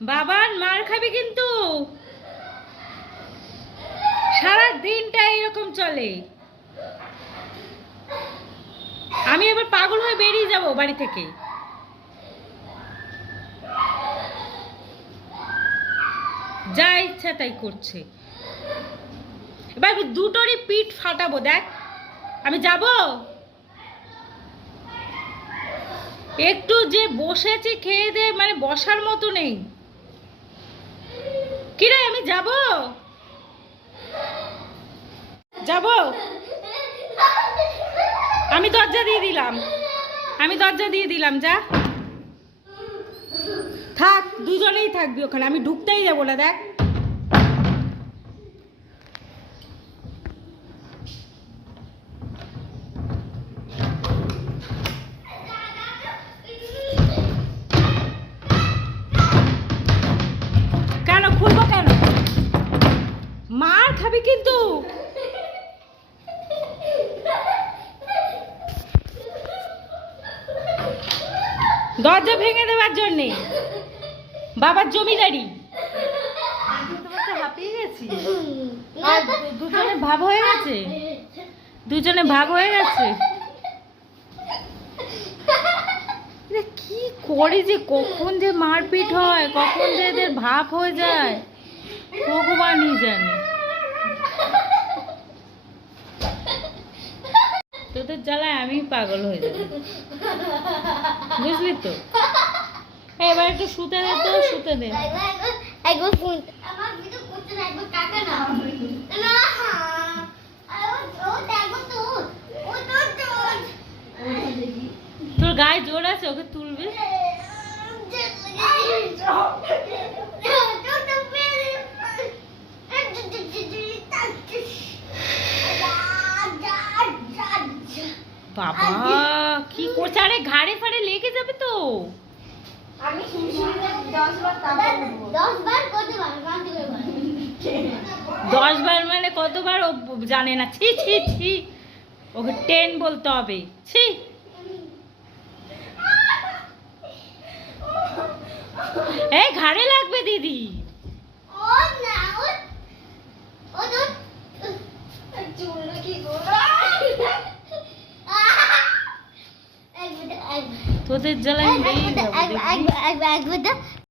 বাবান মার খাবি কিন্তু। সারা দিনটা এরকম চলে। আমি এবার পাগল হয়ে বেরিয়ে যাব বাড়ি থেকে। যা ইচ্ছা তাই করছে। এবার দুটোরই পিঠ ফাটাবো, দেখ। আমি যাব? একটু যে বসেছি খেয়ে দে মানে বসার মতো নেই। আমি যাব। যাব। আমি দরজা দিয়ে দিলাম। আমি দরজা দিয়ে দিলাম, যা। থাক, দুজনেই থাকবি ওখানে। আমি ঢুকতেই যাব না, দেখ। কিন্তু। দরজা ভেঙে দেওয়ার জন্যে। বাবার জমিদারি। দুজনে ভাব হয়ে গেছে। দুজনে ভাগ হয়ে গেছে। কি করে যে কখন যে মারপিট হয়, কখন যে এদের ভাব হয়ে যায়, ভগবানই জানে। তোদের জ্বালায় আমি পাগল হয়ে যাব। বুঝলি তো? এবার একটু শুতে দে তো, শুতে দে। একবার তোর গায়ে জোর আছে? ওকে তুলবি? বাবা কি করছে? আরে ঘাড়ে ফাড়ে লেগে যাবে তো। আমি দশ বার মানে কতবার ও জানে না? ছি ছি ছি। ওকে টেন বলতে হবে। ছি। এই ঘাড়ে লাগবে দিদি। ও না ও ও তো চুল কি করো একবার একবার তোদের জ্বালায়